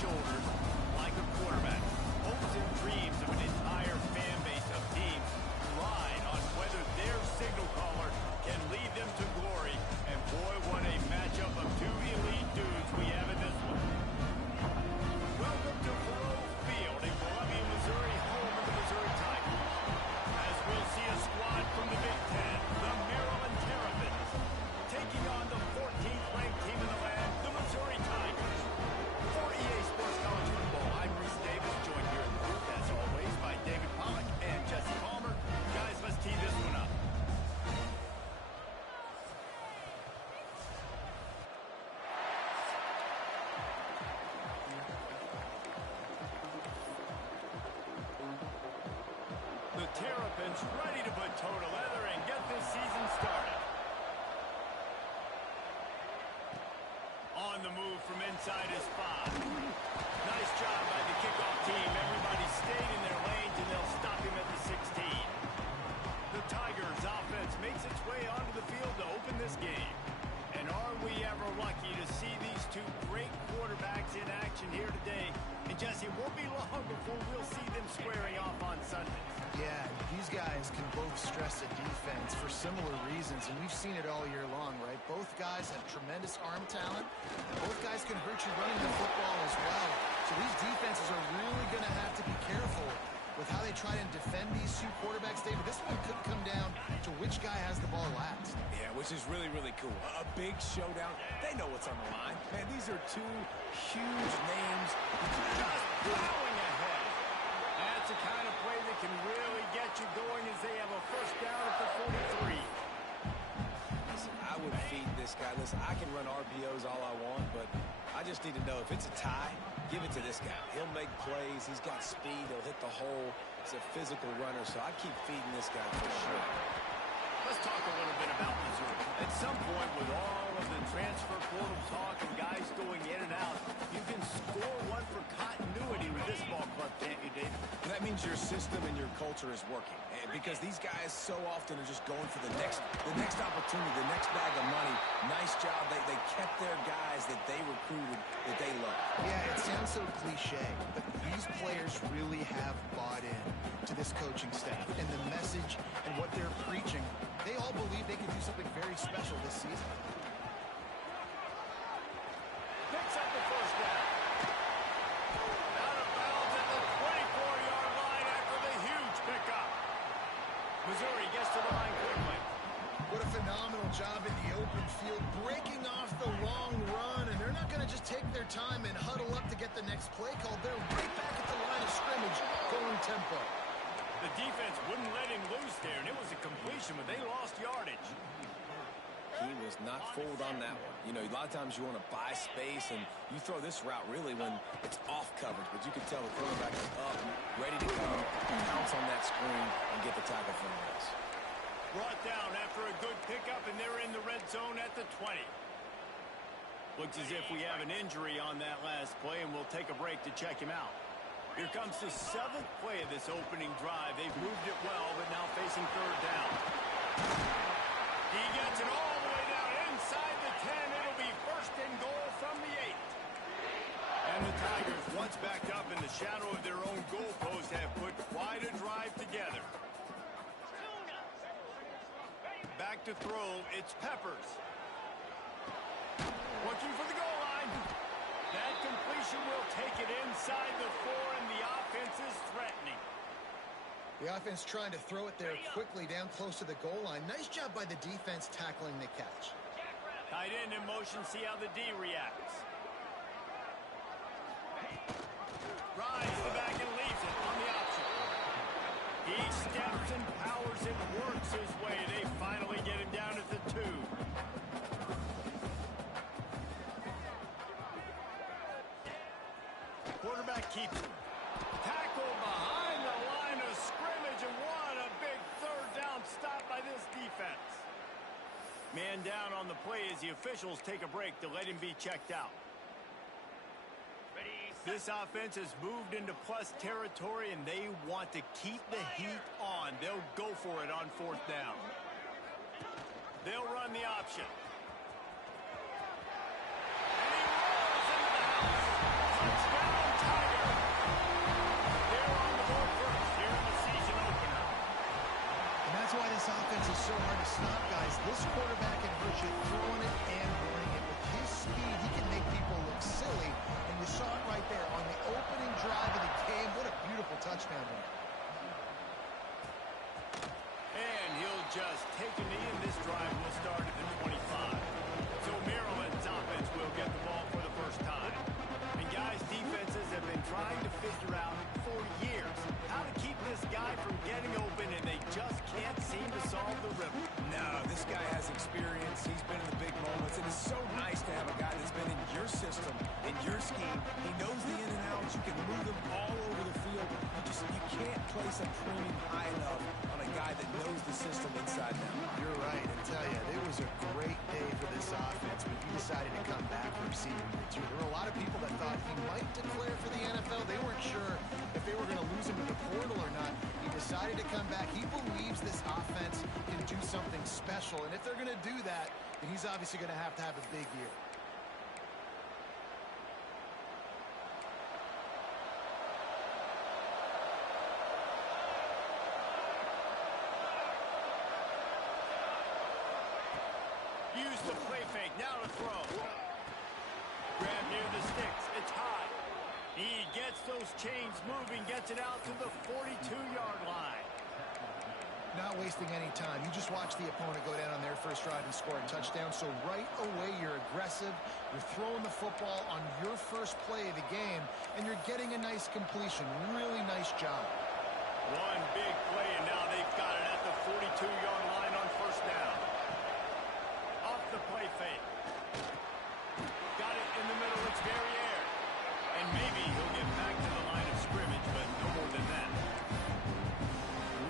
shoulders like a quarterback. Hopes and dreams of an entire fan base of teams ride on whether their signal caller can lead them to glory. And boy, what a matchup of two elite dudes we have in this one. Welcome to Yr4 Field in Columbia, Missouri, home of the Missouri Tigers. As we'll see a squad from the Big Ten, the Maryland Terps, taking on the 14th ranked team in the land, the Missouri Tigers. For EA Sports College Football, I'm Reese Davis, joined here in the booth, as always, by David Pollack and Jesse Palmer. Guys, let's tee this one up. The Terrapins ready to put toe to leather and get this season started. On the move from inside his 5. Nice job by the kickoff team. Everybody stayed in their lanes, and they'll stop him at the 16. The Tigers' offense makes its way onto the field to open this game. And are we ever lucky to see these two great quarterbacks in action here today? And Jesse, it won't be long before we'll see them squaring off on Sundays. Yeah, these guys can both stress a defense for similar reasons, and we've seen it all year long, right? Both guys have tremendous arm talent, and both guys can hurt you running the football as well. So these defenses are really going to have to be careful with how they try and defend these two quarterbacks, David. This one could come down to which guy has the ball last. Yeah, which is really, really cool. A big showdown. They know what's on the line. Man, these are two huge names. Just plowing ahead. That's the kind of play that can really get you going as they have a first down at the 43. Listen, I would feed this guy. Listen, I can run RPOs all I want, but I just need to know if it's a tie, give it to this guy. He'll make plays. He's got speed. He'll hit the hole. He's a physical runner, so I keep feeding this guy for sure. Let's talk a little bit about Missouri. At some point, with all of the transfer portal talk and guys going in and out, you can score one for continuity with this ball club, can't you, David? And that means your system and your culture is working. And because these guys so often are just going for the next opportunity, the next bag of money. Nice job. They kept their guys that they recruited, that they love. Yeah, it sounds so cliche, but these players really have bought in to this coaching staff and the message and what they're preaching. They all believe they can do something very special this season. Picks up the first down. Out of bounds at the 24-yard line after the huge pickup. Missouri gets to the line quickly. What a phenomenal job in the open field, breaking off the long run, and they're not going to just take their time and huddle up to get the next play called. They're right back at the line of scrimmage, going tempo. The defense wouldn't let him loose there, and it was a completion, but they lost yardage. He was not fooled on that one. You know, a lot of times you want to buy space, and you throw this route really when it's off coverage, but you can tell the quarterback is up, ready to come, pounce on that screen, and get the tackle from this. Brought down after a good pickup, and they're in the red zone at the 20. Looks as if we have an injury on that last play, and we'll take a break to check him out. Here comes the 7th play of this opening drive. They've moved it well, but now facing third down. He gets it all the way down inside the 10. It'll be first and goal from the 8. And the Tigers, once backed up in the shadow of their own goalpost, have put quite a drive together. Back to throw, it's Peppers. Looking for the goal line. That completion will take it inside the 4, and the offense is threatening. The offense trying to throw it there quickly down close to the goal line. Nice job by the defense tackling the catch. Tight end in motion, see how the D reacts. Rides the back and leaves it on the option. He steps and powers and works his way. They finally get him down at the 2. Quarterback keeps it. Tackle behind the line of scrimmage, and what a big third down stop by this defense. Man down on the play as the officials take a break to let him be checked out. This offense has moved into plus territory, and they want to keep the heat on. They'll go for it on 4th down. They'll run the option. And he rolls into the house. Touchdown. why this offense is so hard to stop, guys. This quarterback can hurt you throwing it and running it. With his speed, he can make people look silly. And you saw it right there on the opening drive of the game. What a beautiful touchdown there. And he'll just take a knee, and this drive will start at the 25. So Maryland's offense will get the ball for the first time. And guys, defenses have been trying to figure out for years how to keep this guy from getting open, and they just can't seem to solve the rhythm. No, this guy has experience. He's been in the big moments. And it's so nice to have a guy that's been in your system, in your scheme. He knows the in and outs. You can move him all over the field. You can't place a premium high enough on a guy that knows the system inside and out. You're right. I tell you, it was a great day for this offense when he decided to come back for receiving too. There were a lot of people that thought he might declare for the NFL. They weren't sure if they were going to lose him to the portal or not. He decided to come back. He believes this offense can do something special, and if they're going to do that, then he's obviously going to have a big year. Use the play fake. Now to throw. Grab near the sticks. It's high. He gets those chains moving, gets it out to the 42-yard line. Not wasting any time. You just watch the opponent go down on their first drive and score a touchdown. So right away, you're aggressive. You're throwing the football on your first play of the game, and you're getting a nice completion. Really nice job. One big play, and now they've got it at the 42-yard line on first down. Off the play fake. Got it in the middle. It's Verrier. And maybe he'll get back to the line of scrimmage, but no more than that.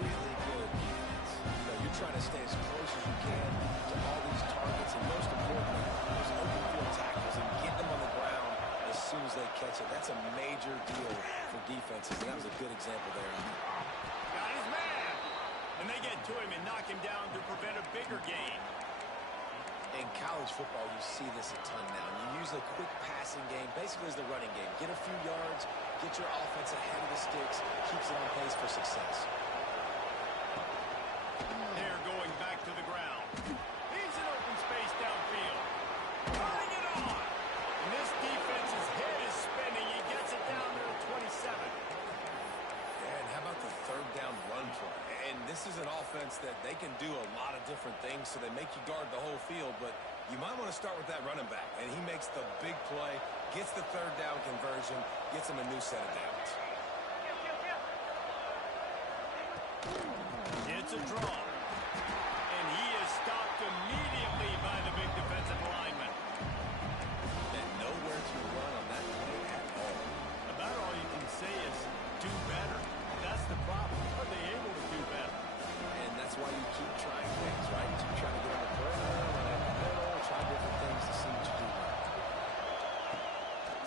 Really good defense. You're trying to stay as close as you can to all these targets, and most importantly, those open field tackles, and get them on the ground as soon as they catch it. That's a major deal for defenses, and that was a good example there. Got his man. And they get to him and knock him down to prevent a bigger gain. In college football, you see this a ton now. You use the quick passing game, basically as the running game. Get a few yards, get your offense ahead of the sticks, keeps it on pace for success. They're going back to the ground. He's in open space downfield. Turning it on. And this defense's head is spinning. He gets it down to the 27. And how about the third down run play? And this is an offense that they can do a lot of different things, so they make you guard the whole field, but you might want to start with that running back. And he makes the big play, gets the third down conversion, gets him a new set of downs. It's a draw. And he is stopped immediately by the big defensive lineman. And nowhere to run on that play at all. About all you can say is do better. That's the problem. Are they able to do better? And that's why you keep trying things, right? You try to get on the perimeter, run out the middle, try different things to see what you do.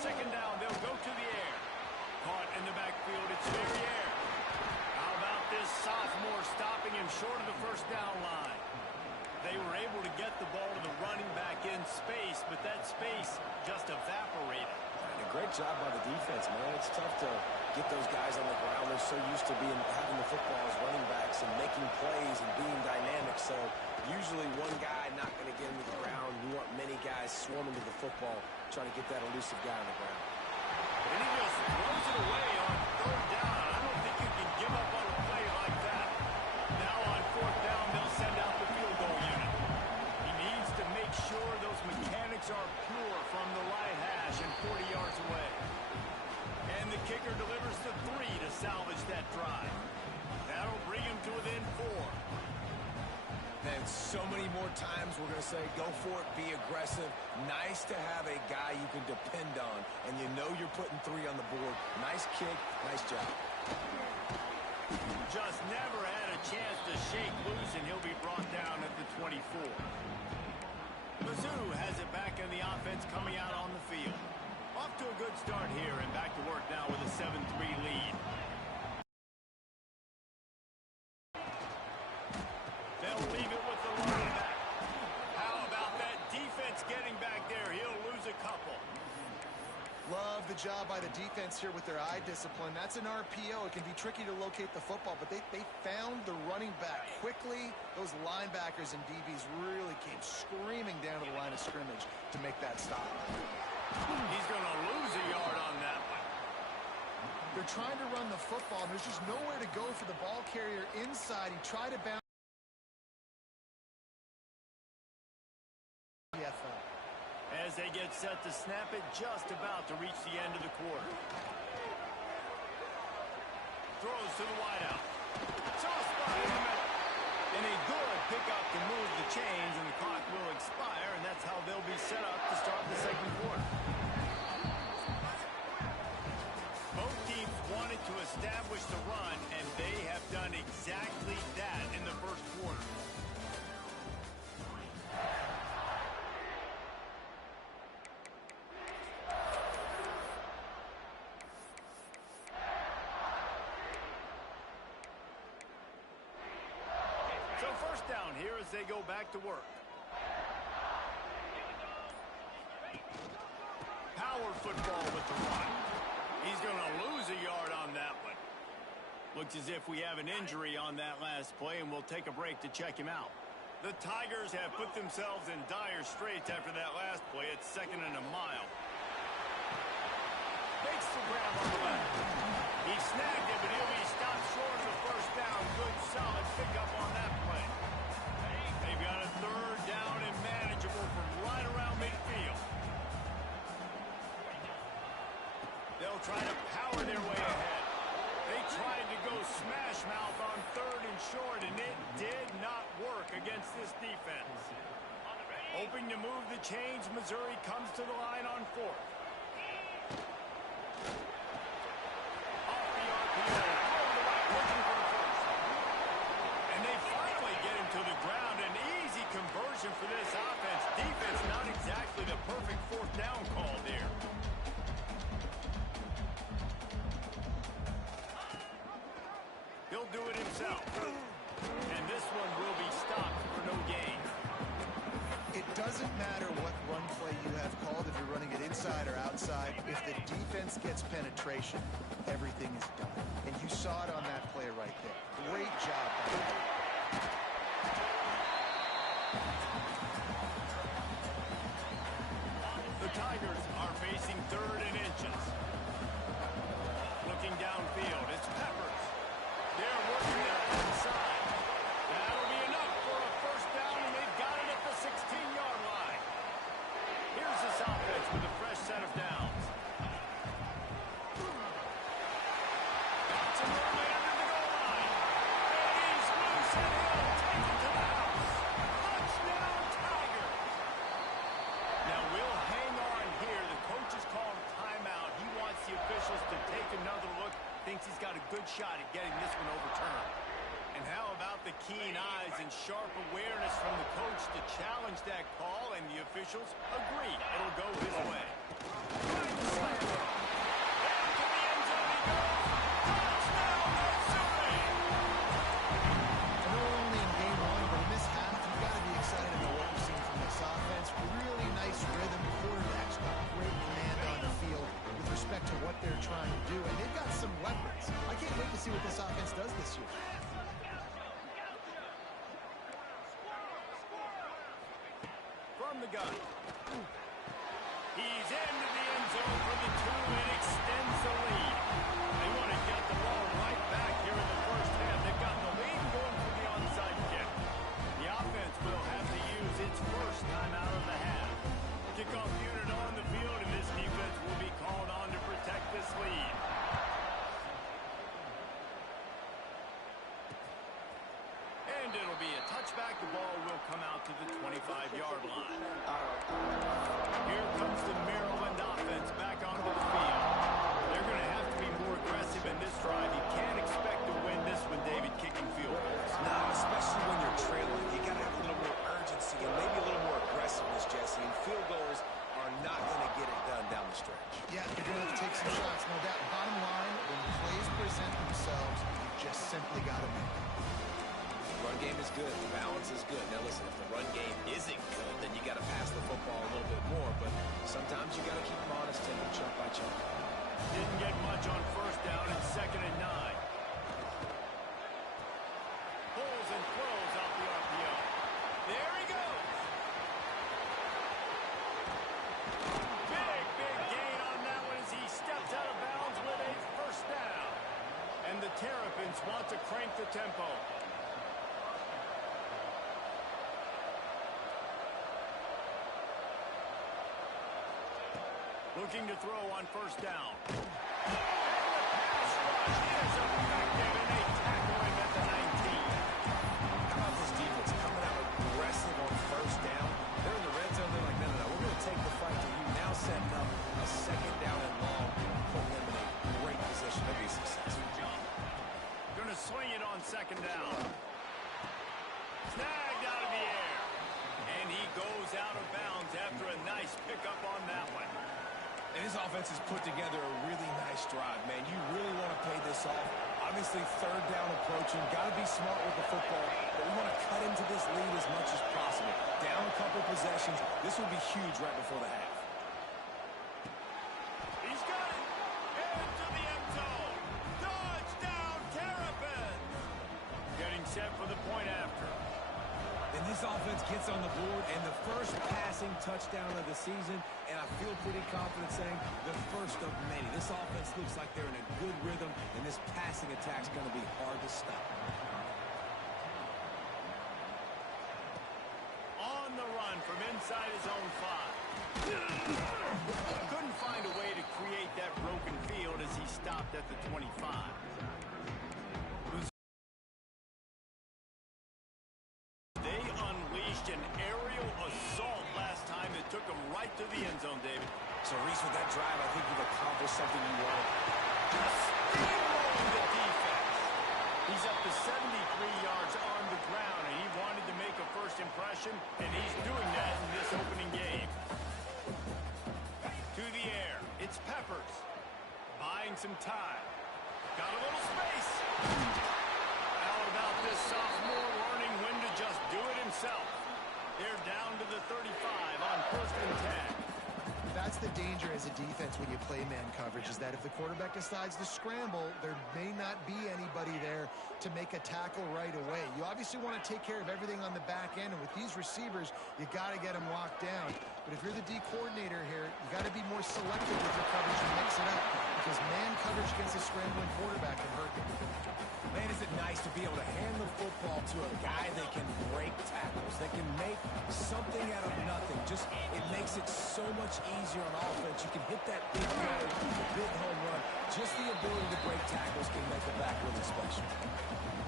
Second down, they'll go to the air. Caught in the backfield, it's Verrier. How about this sophomore stopping him short of the first down line? They were able to get the ball to the running back in space, but that space just evaporated. And a great job by the defense, man. It's tough to get those guys on the ground. They're so used to having the football as running backs and making plays and being dynamic. So usually one guy not going to get him to the ground. You want many guys swarming to the football, trying to get that elusive guy on the ground. And he just throws it away on third down. I don't think you can give up on a play like that. Now on fourth down, they'll send out the field goal unit. He needs to make sure those mechanics are pure from the right hash and 40 yards away. And the kicker delivers the 3 to salvage that drive. That'll bring him to within 4. And so many more times we're going to say, go for it, be aggressive. Nice to have a guy you can depend on, and you know you're putting 3 on the board. Nice kick, nice job. Just never had a chance to shake loose, and he'll be brought down at the 24. Mizzou has it back in the offense coming out on the field. Off to a good start here, and back to work now with a 7-3 lead. They'll leave it with the running back. How about that defense getting back there? He'll lose a couple. Love the job by the defense here with their eye discipline. That's an RPO. It can be tricky to locate the football, but they found the running back quickly. Those linebackers and DBs really came screaming down to the line of scrimmage to make that stop. He's going to lose a yard on that one. They're trying to run the football, and there's just nowhere to go for the ball carrier inside. He tried to bounce. As they get set to snap it, just about to reach the end of the quarter. Throws to the wideout. Soft spot in the middle. And a good pickup to move the chains, and the clock will expire, and that's how they'll be set up to start the second quarter. Both teams wanted to establish the run, and they have done exactly that in the first quarter. Down here as they go back to work. Power football with the run. He's going to lose a yard on that one. Looks as if we have an injury on that last play, and we'll take a break to check him out. The Tigers have put themselves in dire straits after that last play. It's 2nd and a mile. Makes the grab on the left. He snagged it, but he'll be stopped short of the first down. Good, solid pickup on that play. They've got a 3rd down and manageable from right around midfield. They'll try to power their way ahead. They tried to go smash mouth on 3rd and short, and it did not work against this defense. Hoping to move the chains, Missouri comes to the line on 4th. Off the RPO, over the right, looking for the first. And they finally get him to the ground. An easy conversion for this offense. Defense not exactly the perfect 4th down call there. He'll do it himself. And this one will be stopped for no gain. It doesn't matter what run play you have called, if you're running it inside or outside. If the defense gets penetration, everything is done. And you saw it on that play right there. Great job by the The Tigers are facing 3rd and inches. Looking downfield, it's Peppers. They're working their inside. That'll be enough for a first down, and they've got it at the 16-yard line. Here's this offense with a fresh set of downs. That's a movement under the goal line. And he's loose, and he'll take it to the house. Touchdown, Tigers. Now we'll hang on here. The coach has called timeout. He wants the officials to take another look. Thinks he's got a good shot at getting this one overturned. And how about the keen eyes and sharp awareness from the coach to challenge that call, and the officials agree it'll go his way. Trying to slam it. Into the end zone he goes. Touchdown, Missouri! I know we're only in game 1, but in this half, you've got to be excited about what we're seeing from this offense. Really nice rhythm. Quarterback's got great command on the field with respect to what they're trying to do, and they've got some weapons. I can't wait to see what this offense does this year. From the gun. He's into the end zone for the 2 and extends the lead. They want to get the ball right back here in the first half. They've got the lead going for the onside kick. The offense will have to use its first time out of the half. Kickoff unit on the field, and this defense will be called on to protect this lead. And it'll be a touchback. The ball will come out to the 25-yard line. Here comes the Maryland offense back onto the field. They're going to have to be more aggressive in this drive. You can't expect to win this one, David, kicking field goals. No, especially when you're trailing. You got to have a little more urgency and maybe a little more aggressiveness, Jesse. And field goals are not going to get it done down the stretch. Yeah, you're going to have to take some shots, no doubt. Bottom line, when plays present themselves, you just simply got to make them. Run game is good. The balance is good. Now, listen, if the run game isn't good, then you got to pass the football a little bit more. But sometimes you got to keep them honest, take them chunk by chunk. Terps want to crank the tempo. Looking to throw on first down. And the pass rush is effective, and they tackle him at the 19. How about this defense coming out aggressive on first down? They're in the red zone. They're like, no. We're going to take the fight to you. Now setting up a second down and long, putting them in a great position to be successful. Going to swing it on second down. Snagged out of the air. And he goes out of bounds after a nice pickup on that one. And this offense has put together a really nice drive, man. You really want to pay this off. Obviously, third down approaching. Got to be smart with the football, but we want to cut into this lead as much as possible. Down a couple possessions. This will be huge right before the half. He's got it. Into the end zone. Touchdown, Terrapins. Getting set for the point after. And this offense gets on the board, and the first passing touchdown of the season, and I feel pretty confident saying the first of many. This offense looks like they're in a good rhythm, and this passing attack's going to be hard to stop. On the run from inside his own 5. Couldn't find a way to create that broken field as he stopped at the 25. They unleashed an aerial assault last time that took him right to the end zone, David. So, Reese, with that drive, I think you've accomplished something you wanted. Just steamrolling the defense. He's up to 73 yards on the ground, and he wanted to make a first impression, and he's doing that in this opening game. To the air, it's Peppers. Buying some time. Got a little space. How about this sophomore learning when to just do it himself? They're down to the 35 on first and 10. That's the danger as a defense when you play man coverage, is that if the quarterback decides to scramble, there may not be anybody there to make a tackle right away. You obviously want to take care of everything on the back end, and with these receivers, you got to get them locked down. But if you're the D coordinator here, you got to be more selective with your coverage and mix it up, because man coverage against a scrambling quarterback can hurt them. Man, is it nice to be able to hand the football to a guy that can break tackles, that can make something out of nothing. Just, it makes it so much easier on offense. You can hit that big play, big home run. Just the ability to break tackles can make the back really special.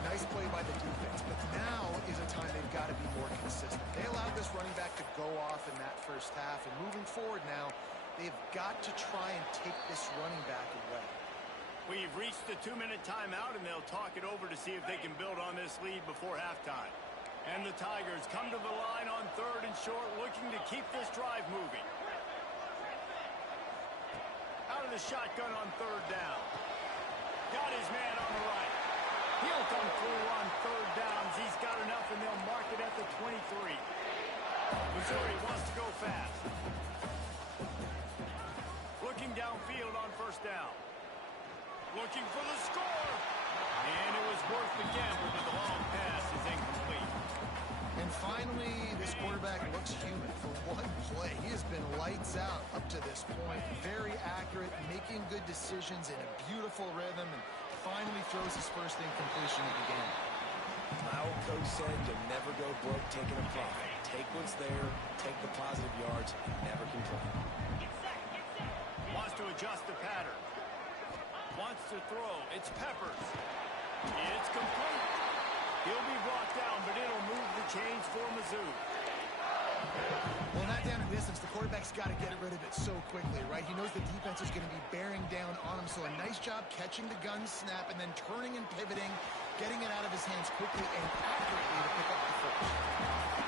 Nice play by the defense, but now is a time they've got to be more consistent. They allowed this running back to go off in that first half, and moving forward now, they've got to try and take this running back away. We've reached the 2-minute timeout, and they'll talk it over to see if they can build on this lead before halftime. And the Tigers come to the line on third and short, looking to keep this drive moving. Out of the shotgun on third down. Got his man on the right. He'll come through on third downs. He's got enough, and they'll mark it at the 23. Missouri wants to go fast. Looking downfield on first down. Looking for the score. And it was worth the gamble, but the long pass is incomplete. And finally, this quarterback looks human for one play. He has been lights out up to this point. Very accurate, making good decisions in a beautiful rhythm, and finally throws his first incompletion of the game. My old coach said you'll never go broke taking a profit. Take what's there, take the positive yards, and never complain. Wants to adjust the pattern. Wants to throw. It's Peppers. It's complete. He'll be brought down, but it'll move the chains for Mizzou. Well, not down in distance. The quarterback's got to get rid of it so quickly, right? He knows the defense is going to be bearing down on him, so a nice job catching the gun snap and then turning and pivoting, getting it out of his hands quickly and accurately to pick up the first.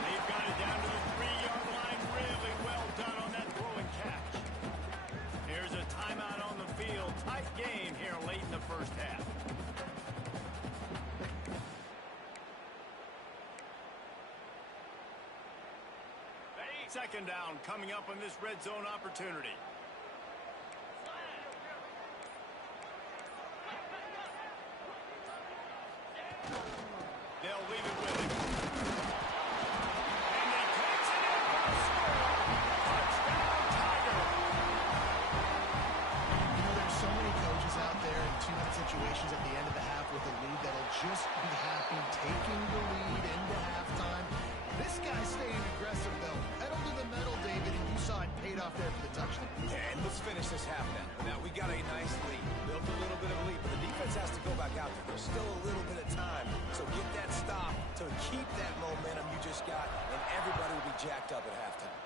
They've got it down to the 3-yard line. Really well done on that throw and catch. Here's a timeout on the field. Tight game here late in the first half. Second down coming up on this red zone opportunity. They'll leave it with him. And he takes it in for a score. Touchdown, Tiger. You know, there's so many coaches out there in 2-minute situations at the end of the half with just be happy taking the lead into halftime. This guy's staying aggressive, though. Pedal to the metal, David, and you saw it paid off there for the touchdown. And let's finish this half now. Now, we got a nice lead. Built a little bit of a lead, but the defense has to go back out there. There's still a little bit of time. So get that stop to keep that momentum you just got, and everybody will be jacked up at halftime.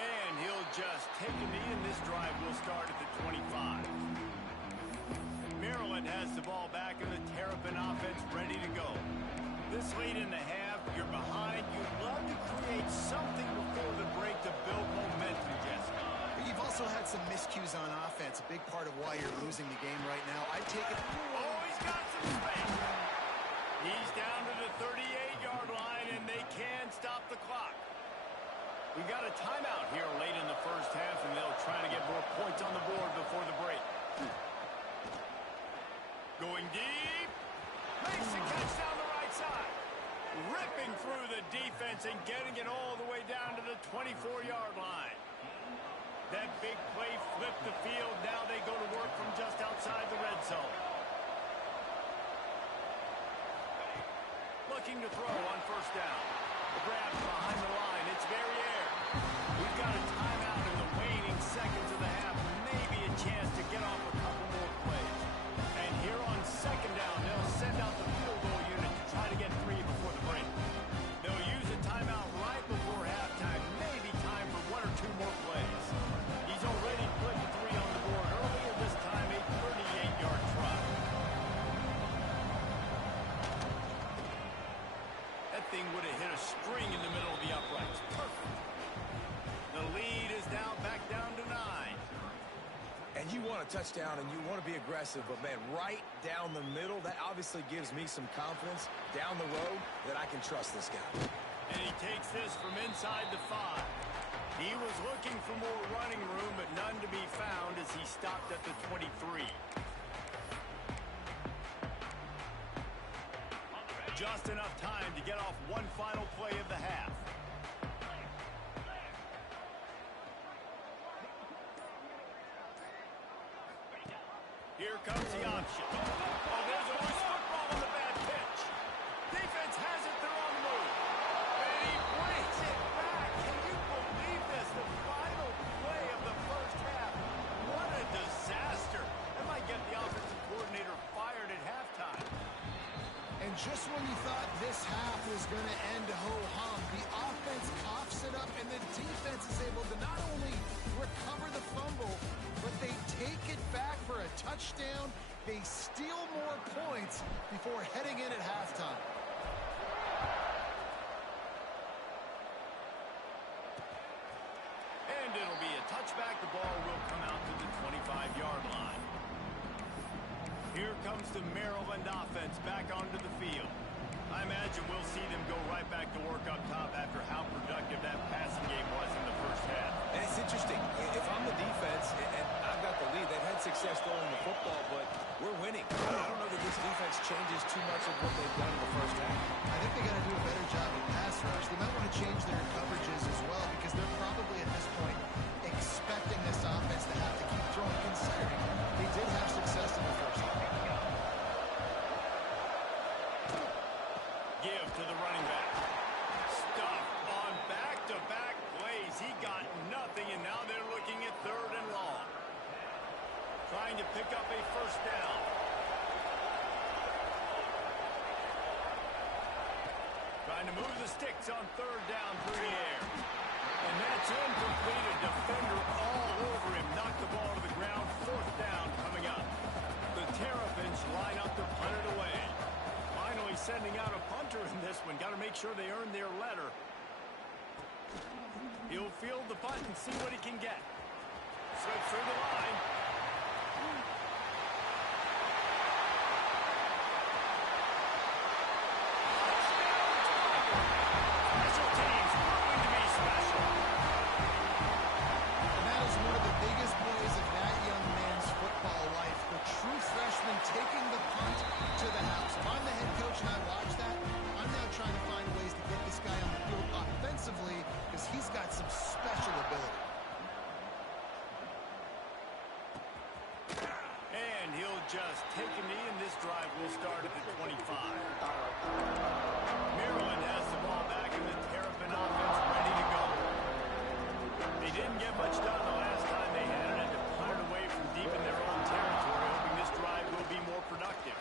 And he'll just take a knee, and this drive will start at the 25. Maryland has the ball back, and the Terrapin offense ready to go. This late in the half, you're behind. You'd love to create something before the break to build momentum, Jesse. You've also had some miscues on offense, a big part of why you're losing the game right now. I take it. Oh, he's got some space. He's down to the 38-yard line, and they can stop the clock. We got a timeout here late in the first half, and they'll try to get more points on the board before the break. Going deep. Makes the catch down the right side. Ripping through the defense and getting it all the way down to the 24-yard line. That big play flipped the field. Now they go to work from just outside the red zone. Looking to throw on first down. The grab behind the line. It's very air. We've got a timeout in the waning seconds of the half. Maybe a chance to get off a couple more plays. And here on second down, they'll send out the field goal unit to try to get 3 before the break. They'll use a timeout right before halftime. Maybe time for 1 or 2 more plays. He's already put 3 on the board earlier this time, a 38-yard try. That thing would have hit a string in the middle of the uprights. Perfect. The lead is now back down to 9. And you want a touchdown and you want to be aggressive, but, man, right down the middle, that obviously gives me some confidence down the road that I can trust this guy. And he takes this from inside the 5. He was looking for more running room, but none to be found as he stopped at the 23. Just enough time to get off one final play of the half. Here comes the option. Oh, there's a loose football on the bad pitch. Defense has it. They're on the move. And he brings it back. Can you believe this? The final play of the first half. What a disaster. That might get the offensive coordinator fired at halftime. And just when you thought this half was going to end ho-hum, the offense coughs it up, and the defense is able to not only recover the fumble, but they take it back for a touchdown. They steal more points before heading in at halftime. And it'll be a touchback. The ball will come out to the 25-yard line. Here comes the Maryland offense back onto the field. I imagine we'll see them go right back to work up top after how productive that passing game was in the first half. And it's interesting. If I'm the defense and I've got the lead, they've had success throwing the football, but we're winning. I don't know that this defense changes too much of what they've done in the first half. I think they got to do a better job of pass rush. They might want to change their coverages as well, because they're probably at this point expecting this offense to have to keep throwing, considering they did have success in the first half. Give to the running back. Stuff on back-to-back plays. He got nothing, and now they're looking at 3rd and long. Trying to pick up a first down. Trying to move the sticks on 3rd down through the air. And that's incomplete. A defender all over him. Knocked the ball to the ground. 4th down coming up. The Terrapins line up to punt it away. Finally sending out a punter in this one. Got to make sure they earn their letter. He'll field the punt and see what he can get. Slips through the line. Special teams proving to be special. And that is one of the biggest plays of that young man's football life. The true freshman taking the punt to the house. If I'm the head coach and I watch that, I'm now trying to find ways to get this guy on the field offensively, because he's got some special ability. just take a knee, and this drive will start at the 25. Maryland has the ball back, and the Terps offense ready to go. They didn't get much done the last time they had it, and to punt it away from deep in their own territory, hoping this drive will be more productive.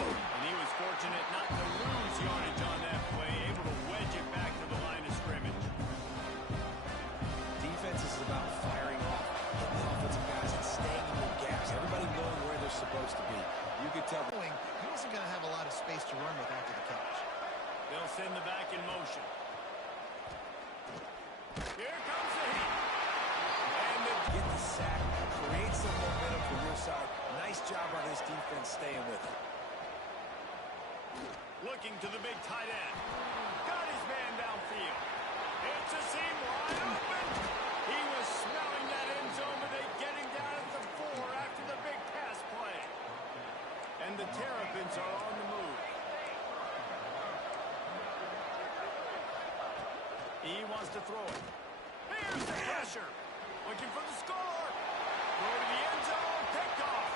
And he was fortunate not to lose yardage on that play, able to wedge it back to the line of scrimmage. Defense is about firing off, hitting the offensive guys and staying in the gaps. Everybody knowing where they're supposed to be. You could tell. He wasn't going to have a lot of space to run with after the catch. They'll send the back in motion. Here comes the heat. And get the sack, create some momentum for your side. Nice job by this defense staying with it. Looking to the big tight end. Got his man downfield. It's a seam wide open. He was smelling that end zone, but they getting down at the 4 after the big pass play. And the Terrapins are on the move. He wants to throw it. Here's the pressure. Looking for the score. Throw to the end zone. Picked off.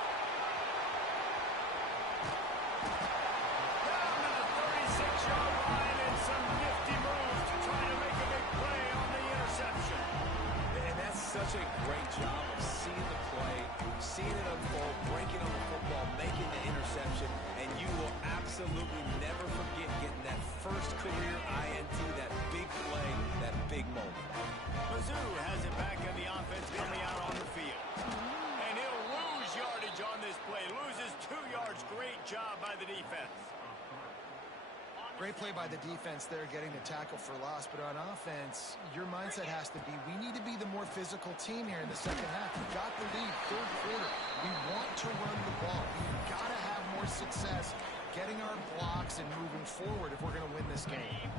Down to the 36-yard line and some nifty moves to try to make a big play on the interception. And that's such a great job of seeing the play, seeing it unfold, breaking on the football, making the interception, and you will absolutely never forget getting that first career INT, that big play, that big moment. Mizzou has it back in the offense coming out on the field. And he'll lose yardage on this play. Loses 2 yards. Great job by the defense. Great play by the defense there, getting the tackle for loss. But on offense, your mindset has to be, we need to be the more physical team here in the second half. We got the lead, third quarter. We want to run the ball. We've got to have more success getting our blocks and moving forward if we're going to win this game.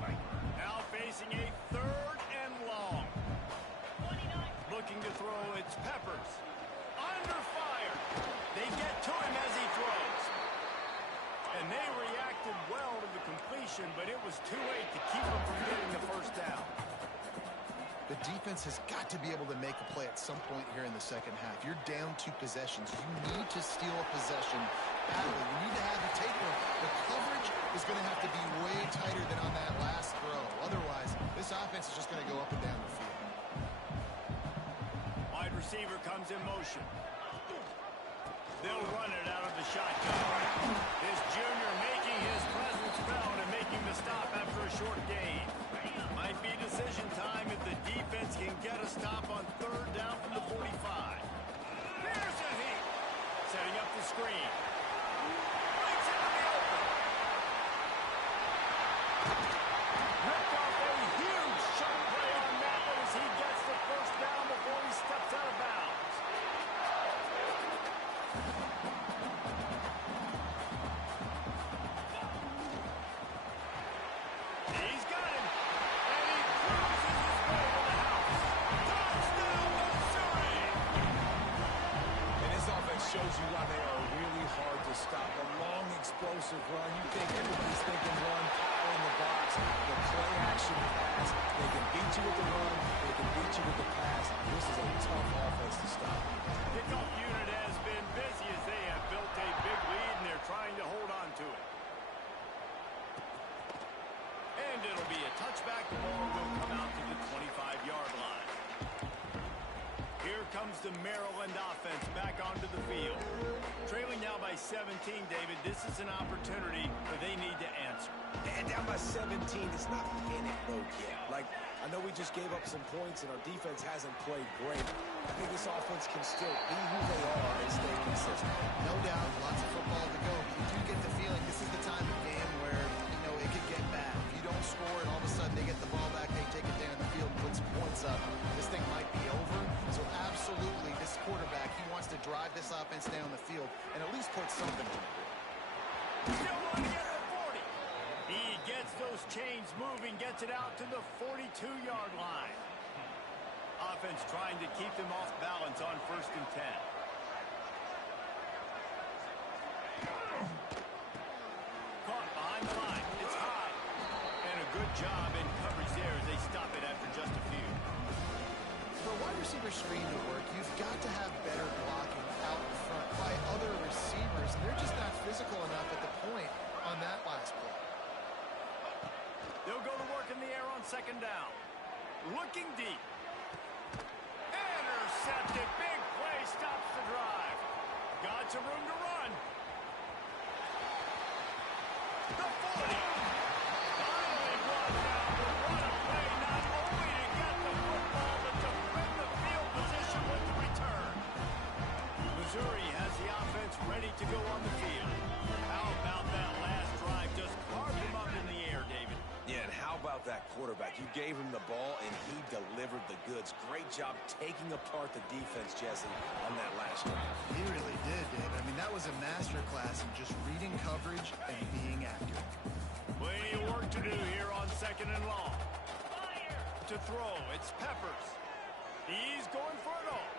Now facing a 3rd and long. Looking to throw, it's Peppers. Under fire. They get to him as he throws. And they reacted well to the completion, but it was too late to keep him from getting the first down. The defense has got to be able to make a play at some point here in the second half. You're down 2 possessions. You need to steal a possession badly. You need to have the takeover. The coverage is going to have to be way tighter than on that last throw. Otherwise, this offense is just going to go up and down the field. Wide receiver comes in motion. They'll run it out of the shotgun. This junior making his presence felt and making the stop after a short gain. Might be decision time if the defense can get a stop on 3rd down from the 45. There's a heat. Setting up the screen. Breaks into the open. Ripped off a huge shot play on that one as he gets the first down before he steps out of bounds. He's got him. And he cruises his way to the house. Touchdown, Missouri! And this offense shows you why they are really hard to stop. A long, explosive run. You think everybody's thinking run, power in the box, the play action pass. They can beat you with the run. They can beat you with the pass. This is a tough offense to stop. Kickoff unit has been busy as they have built a big lead, and they're trying to hold on to it. And it'll be a touchback. The ball will come out to the 25-yard line. Here comes the Maryland offense back onto the field. Trailing now by 17, David. This is an opportunity that they need to answer. And down by 17, it's not panic mode yet. Like, I know we just gave up some points and our defense hasn't played great. I think this offense can still be who they are and stay consistent. No doubt, lots of football to go. But you do get the feeling this is the time of game where, it could get bad. If you don't score and all of a sudden they get the ball back, they take it down the field and put some points up, this thing might be over. So absolutely, this quarterback, he wants to drive this offense down the field and at least put something on the board. Still want to get the 40. He gets those chains moving, gets it out to the 42-yard line. Offense trying to keep them off balance on 1st and 10. Caught behind the line. It's high. And a good job in coverage there as they stop it after just a few. For a wide receiver screen to work, you've got to have better blocking out in front by other receivers. Looking deep. Intercepted. Big play stops the drive. Got some room to run. The 40. Finally brought down the runaway, not only to get the football, but to win the field position with the return. Missouri has the offense ready to go on the field. How about that last drive? Just carved him up in the air, David. Yeah, and how about that quarterback? You gave him the ball, and he delivered the goods. Great job taking apart the defense, Jesse, on that last drive. He really did, Dave. I mean, that was a masterclass in just reading coverage and being accurate. Plenty of work to do here on 2nd and long. To throw, it's Peppers. He's going for it all.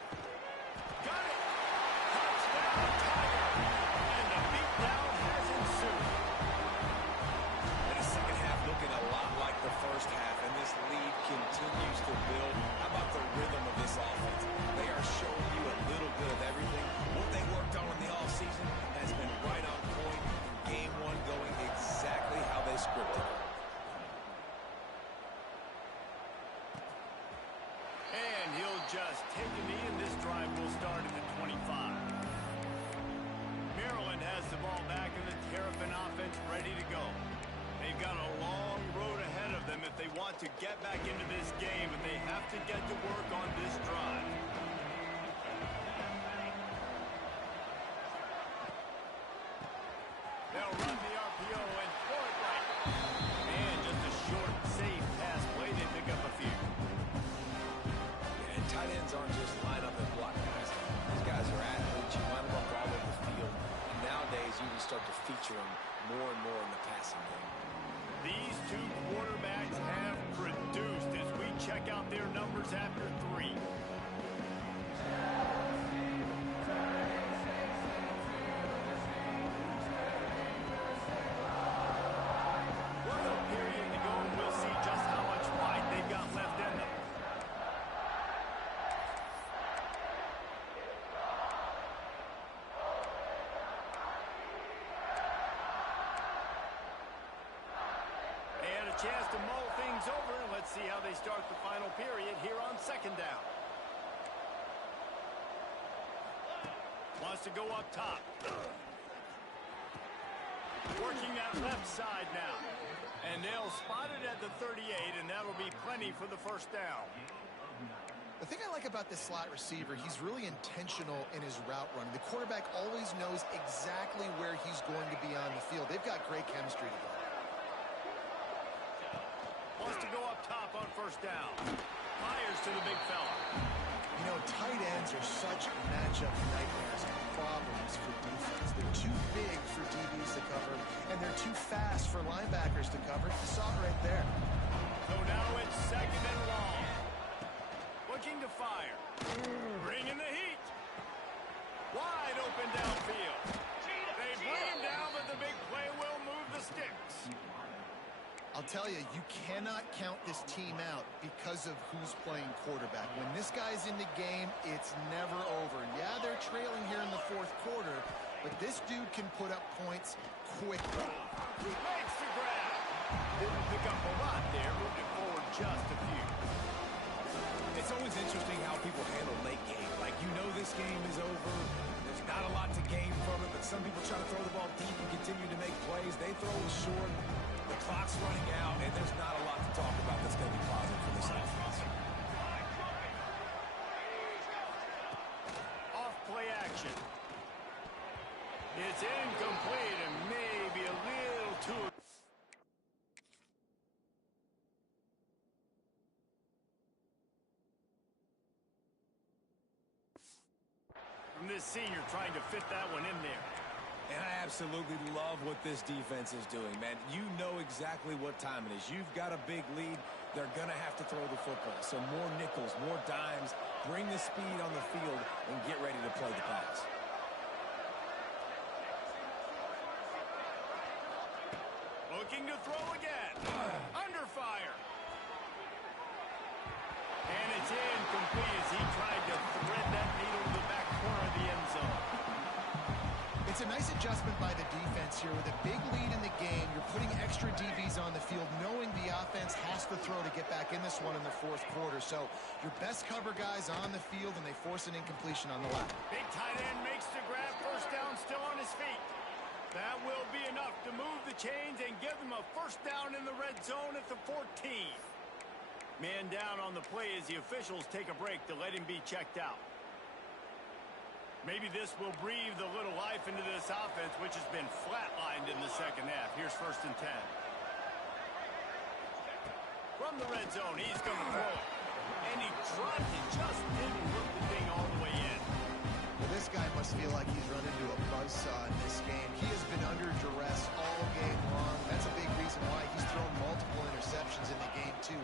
Got it. Touchdown, Tiger. And the beatdown has ensued. And the second half looking a lot like the first half, and this lead continues to build. How about the rhythm of this offense? They are showing you a little bit of everything. What they worked on in the offseason has been right on point. Game one going exactly how they scripted it. And he'll just take a knee, and this drive will start at the 25. Maryland has the ball back, and the Terrapin offense ready to go. They've got a long road ahead of them if they want to get back into this game, and they have to get to work on this drive. They'll run the RPO and throw it right. And just a short, safe pass play. They pick up a few. And tight ends aren't just line up and block guys. These guys are athletes. You line them up all over the field. And nowadays, you can start to feature them more and more in the passing game. These two quarterbacks have produced as we check out their numbers after 3. One more period to go, and we'll see just how much fight they've got left in them. And a chance to mull things over. Let's see how they start the final period here on 2nd down. Wants to go up top. Working that left side now. And they'll spot it at the 38, and that'll be plenty for the first down. The thing I like about this slot receiver, he's really intentional in his route running. The quarterback always knows exactly where he's going to be on the field. They've got great chemistry together. Wants to go up top on first down. Fires to the big fella. You know, tight ends are such matchup nightmares and problems for defense. They're too big for DBs to cover, and they're too fast for linebackers to cover. You saw it right there. So now it's 2nd and long. Looking to fire. Bringing the heat. Wide open downfield. They bring him down, but the big play will move the sticks. I'll tell you, you cannot count this team out because of who's playing quarterback. When this guy's in the game, it's never over. Yeah, they're trailing here in the 4th quarter, but this dude can put up points quickly. Makes the grab. Didn't pick up a lot there, moving forward just a few. It's always interesting how people handle late game. Like, you know this game is over. There's not a lot to gain from it, but some people try to throw the ball deep and continue to make plays. They throw it short. The clock's running out, and there's not a lot to talk about that's going to be positive for this offense. Off play action. It's incomplete and maybe a little too... From this senior trying to fit that one in there. And I absolutely love what this defense is doing, man. You know exactly what time it is. You've got a big lead. They're going to have to throw the football. So more nickels, more dimes. Bring the speed on the field and get ready to play the pass. Looking to throw again. Under fire. And it's incomplete as he tried to thread that needle to the back corner of the end zone. It's a nice adjustment by the defense here. With a big lead in the game, you're putting extra DBs on the field, knowing the offense has to throw to get back in this one in the fourth quarter. So your best cover guys on the field, and they force an incompletion on the left. Big tight end makes the grab. First down, still on his feet. That will be enough to move the chains and give them a first down in the red zone at the 14. Man down on the play as the officials take a break to let him be checked out. Maybe this will breathe a little life into this offense, which has been flatlined in the second half. Here's 1st and 10. From the red zone, he's going to throw it. And he dropped it, just didn't hook the thing all the way in. Well, this guy must feel like he's run into a buzzsaw in this game. He has been under duress all game long. That's a big reason why he's thrown multiple interceptions in the game, too.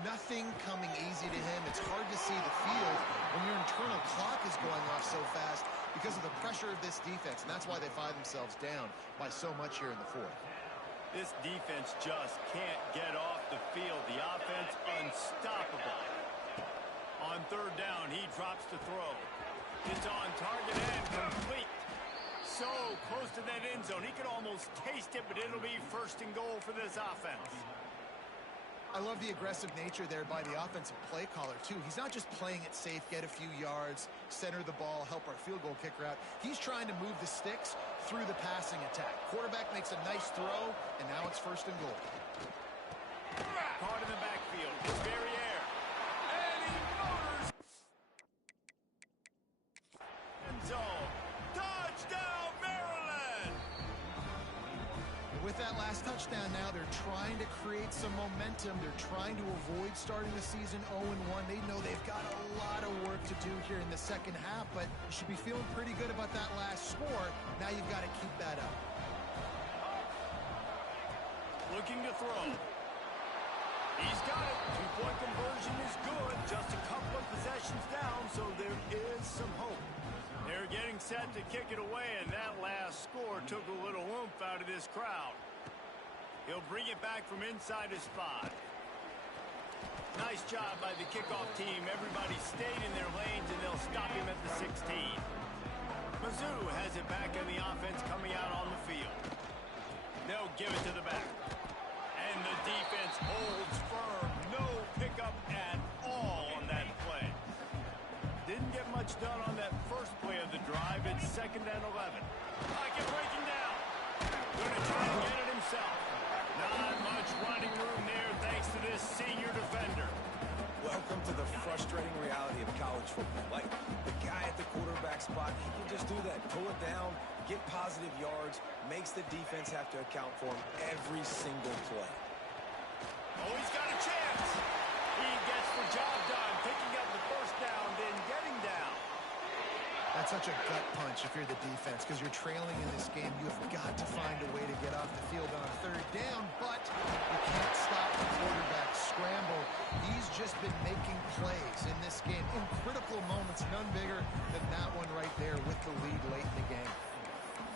Nothing coming easy to him. It's hard to see the field when your internal clock is going off so fast because of the pressure of this defense, and that's why they find themselves down by so much here in the fourth. This defense just can't get off the field. The offense unstoppable. On 3rd down, he drops the throw. It's on target and complete. So close to that end zone. He could almost taste it, but it'll be 1st and goal for this offense. I love the aggressive nature there by the offensive play caller, too. He's not just playing it safe, get a few yards, center the ball, help our field goal kicker out. He's trying to move the sticks through the passing attack. Quarterback makes a nice throw, and now it's 1st and goal. Caught in the backfield. It's very air. And he motors. End zone. Touchdown, Maryland! With that last touchdown now, they're trying to create some momentum. They're trying to avoid starting the season 0-1. They know they've got a lot of work to do here in the second half, but you should be feeling pretty good about that last score. Now you've got to keep that up. Looking to throw. He's got it. 2-point conversion is good. Just a couple of possessions down, so there is some hope. They're getting set to kick it away, and that last score took a little oomph out of this crowd. He'll bring it back from inside his 5. Nice job by the kickoff team. Everybody stayed in their lanes, and they'll stop him at the 16. Mizzou has it back on the offense coming out on the field. They'll give it to the back. And the defense holds firm. No pickup at all on that play. Didn't get much done on that first play of the drive. It's 2nd and 11. Pocket breaking down. Going to try and get it himself. Not much running room there thanks to this senior defender. Welcome to the frustrating reality of college football. Like, the guy at the quarterback spot, he can just do that. Pull it down, get positive yards, makes the defense have to account for him every single play. Oh, he's got a chance. He gets the job done, picking up the first down, then getting down. That's such a gut punch if you're the defense, because you're trailing in this game. You've got to find a way to get off the field on 3rd down, but you can't stop the quarterback scramble. He's just been making plays in this game in critical moments, none bigger than that one right there with the lead late in the game.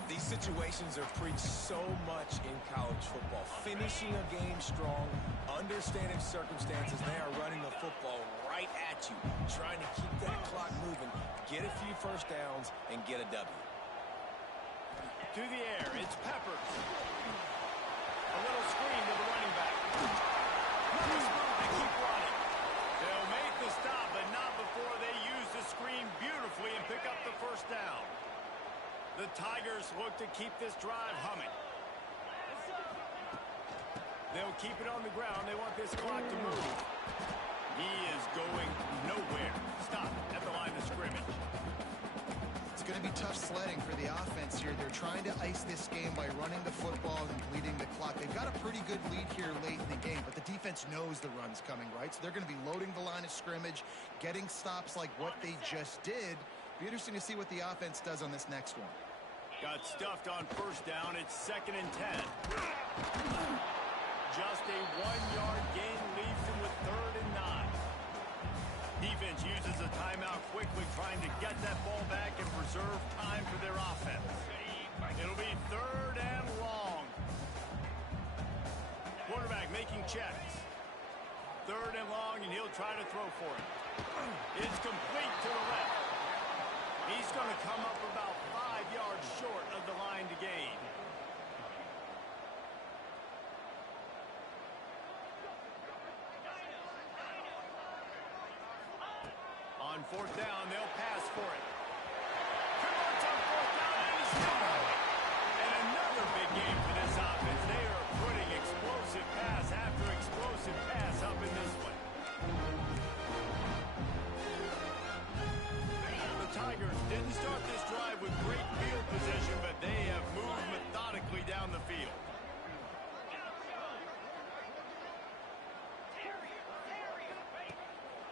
These situations are preached so much in college football. Finishing a game strong, understanding circumstances. They are running the football right at you, trying to keep that clock moving, get a few first downs, and get a W. To the air, it's Peppers. A little screen to the running back. Another move to keep running. They'll make the stop, but not before they use the screen beautifully and pick up the first down. The Tigers look to keep this drive humming. They'll keep it on the ground. They want this clock to move. He is going nowhere. Stop at the line of scrimmage. It's going to be tough sledding for the offense here. They're trying to ice this game by running the football and bleeding the clock. They've got a pretty good lead here late in the game, but the defense knows the run's coming, right? So they're going to be loading the line of scrimmage, getting stops like what they just did. Be interesting to see what the offense does on this next one. Got stuffed on first down. It's 2nd and 10. Just a 1-yard gain leaves them with 3rd and 9. Defense uses a timeout quickly, trying to get that ball back and preserve time for their offense. It'll be 3rd and long. Quarterback making checks. 3rd and long, and he'll try to throw for it. It's complete to the left. He's going to come up about 5 yards short of the line fourth down, they'll pass for it. Converts on fourth down, and he's still going. And another big game for this offense. They are putting explosive pass after explosive pass up in this one. The Tigers didn't start this drive with great field position, but they have moved methodically down the field.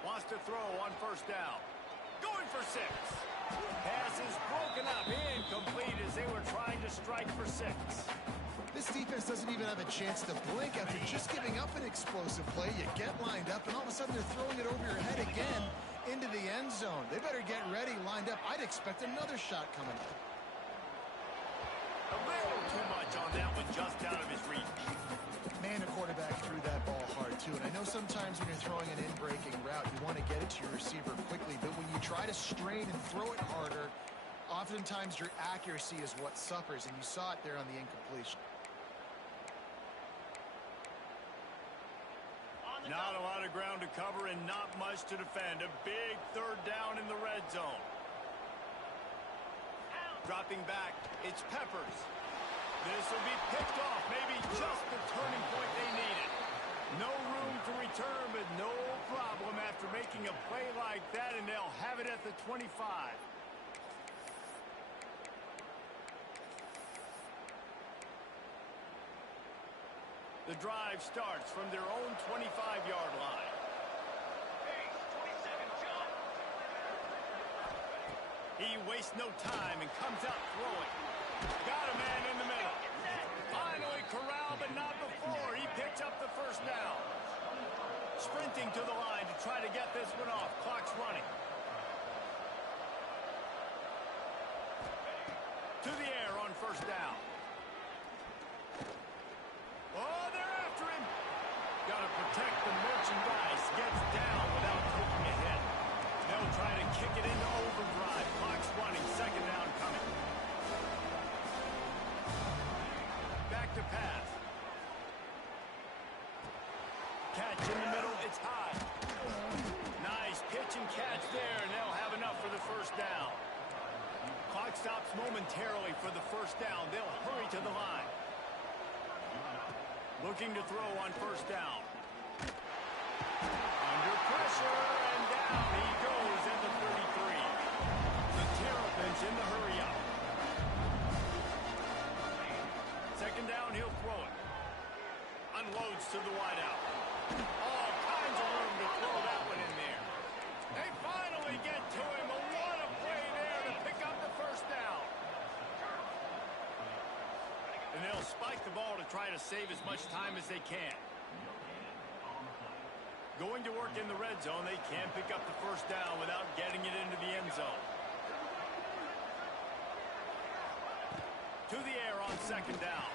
Wants to throw on first down. Going for 6. Pass is broken up. Incomplete as they were trying to strike for 6. This defense doesn't even have a chance to blink after just giving up an explosive play. You get lined up, and all of a sudden they're throwing it over your head again into the end zone. They better get ready, lined up. I'd expect another shot coming up. A little too much on that one, just out of his reach. Man, the quarterback threw that ball hard, too. And I know sometimes when you're throwing an in-breaking route, you want to get it to your receiver quickly. But when you try to strain and throw it harder, oftentimes your accuracy is what suffers. And you saw it there on the incompletion. Not a lot of ground to cover and not much to defend. A big third down in the red zone. Dropping back, it's Peppers. This will be picked off. Maybe just the turning point they needed. No room to return, but no problem after making a play like that, and they'll have it at the 25. The drive starts from their own 25-yard line. He wastes no time and comes out throwing. Got a man in the middle. Finally corralled, but not before. He picks up the first down. Sprinting to the line to try to get this one off. Clock's running. To the air on first down. Oh, they're after him. Got to protect the merchandise. Gets down without taking a hit. They'll try to kick it into overdrive. Clock's running. Second down coming. Back to pass. Catch in the middle. It's high. Nice pitch and catch there, and they'll have enough for the first down. Clock stops momentarily for the first down. They'll hurry to the line. Looking to throw on first down. Under pressure, and down he goes at the 33. The Terps in the hurry up. Second down, he'll throw it. Unloads to the wideout. All kinds of room to throw that one in there. They finally get to him. What a play there to pick up the first down. And they'll spike the ball to try to save as much time as they can. Going to work in the red zone. They can pick up the first down without getting it into the end zone. To the air on second down.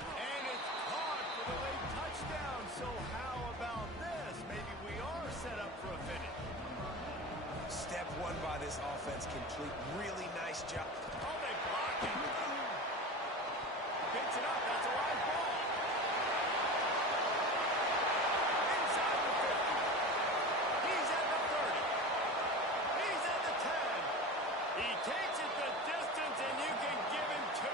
And it's caught for the late touchdown. So how about this? Maybe we are set up for a finish. Step one by this offense complete. Really nice job. Oh, they block it. Picks it up. That's a live ball. Inside the 50. He's at the 30. He's at the 10. He takes it the distance, and you can give him 2.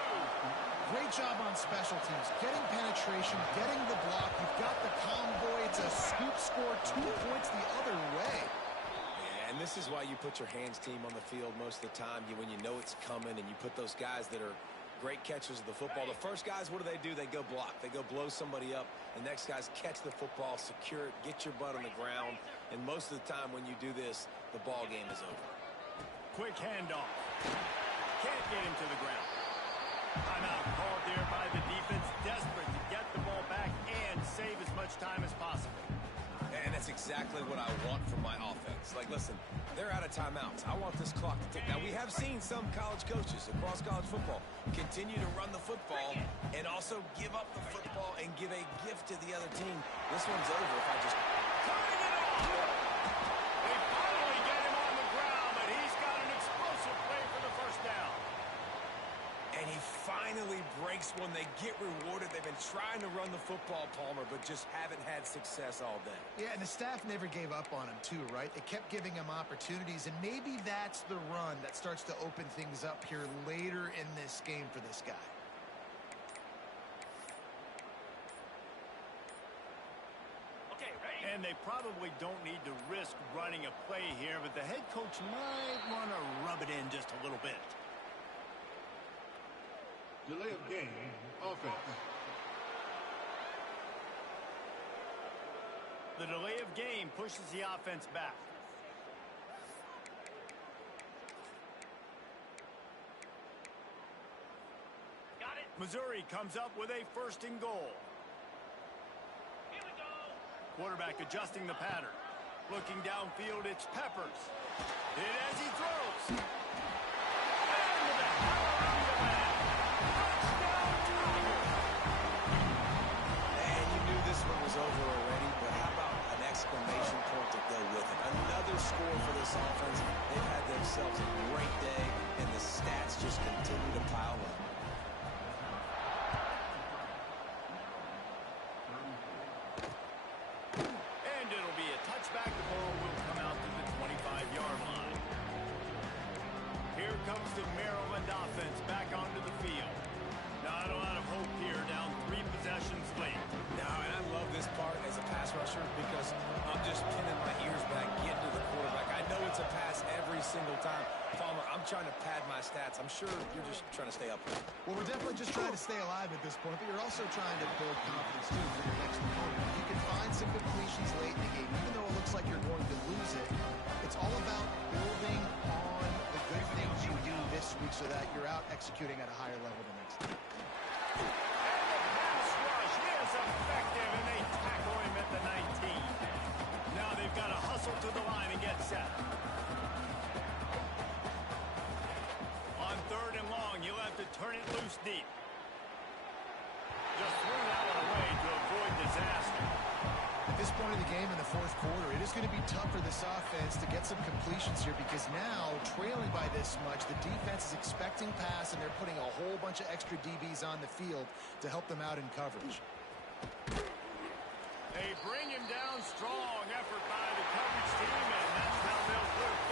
Great job on special teams. Getting penetration, getting the block. You've got the convoy. It's a scoop score. 2 points the other way. And this is why you put your hands team on the field most of the time. When you know it's coming, and you put those guys that are great catchers of the football. The first guys, what do? They go block. They go blow somebody up. The next guys catch the football, secure it, get your butt on the ground. And most of the time when you do this, the ball game is over. Quick handoff. Can't get him to the ground. Timeout called there by the defense. Desperate to get the ball back and save as much time as possible. And that's exactly what I want from my offense. Like, listen, they're out of timeouts. I want this clock to tick. Now, we have seen some college coaches across college football continue to run the football and also give up the football and give a gift to the other team. This one's over if I just... Cutting it off! They finally get him on the ground, but he's got an explosive play for the first down. And he finally breaks when they get rewarded. They've been trying to run the football, Palmer, but just haven't had success all day. Yeah, and the staff never gave up on him, too, right? They kept giving him opportunities, and maybe that's the run that starts to open things up here later in this game for this guy. And they probably don't need to risk running a play here, but the head coach might want to rub it in just a little bit. Delay of game, offense. The delay of game pushes the offense back. Got it. Missouri comes up with a 1st and goal. Quarterback adjusting the pattern. Looking downfield, it's Peppers. Hit as he throws. And with a hallelujah man. Touchdown, Tigers! And you knew this one was over already, but how about an exclamation point to go with it? Another score for this offense. They've had themselves a great day, and the stats just continue to pile up. Back, the ball will come out to the 25-yard line. Here comes the Maryland offense back onto the field. Not a lot of hope here, down 3 possessions late. Now, and I love this part as a pass rusher because I'm just pinning my ears back, getting to the quarterback. I know it's a pass every single time. Palmer, I'm trying to pad my stats. I'm sure you're just trying to stay up here. Well, we're definitely just trying to stay alive at this point, but you're also trying to build confidence, too, for your next opponent. If you can find some completions late in the game, even though it looks like you're going to lose it, it's all about building on the good things you do this week so that you're out executing at a higher level the next time. And the pass rush is effective, and they tackle him at the 19. Now they've got to hustle to the line and get set. On 3rd and long, you'll have to turn it loose deep. Just threw that one away to avoid disaster. At this point in the game in the 4th quarter, it is going to be tough for this offense to get some completions here because now, trailing by this much, the defense is expecting pass, and they're putting a whole bunch of extra DBs on the field to help them out in coverage. They bring him down strong. Effort by the coverage team, and that's how they'll clear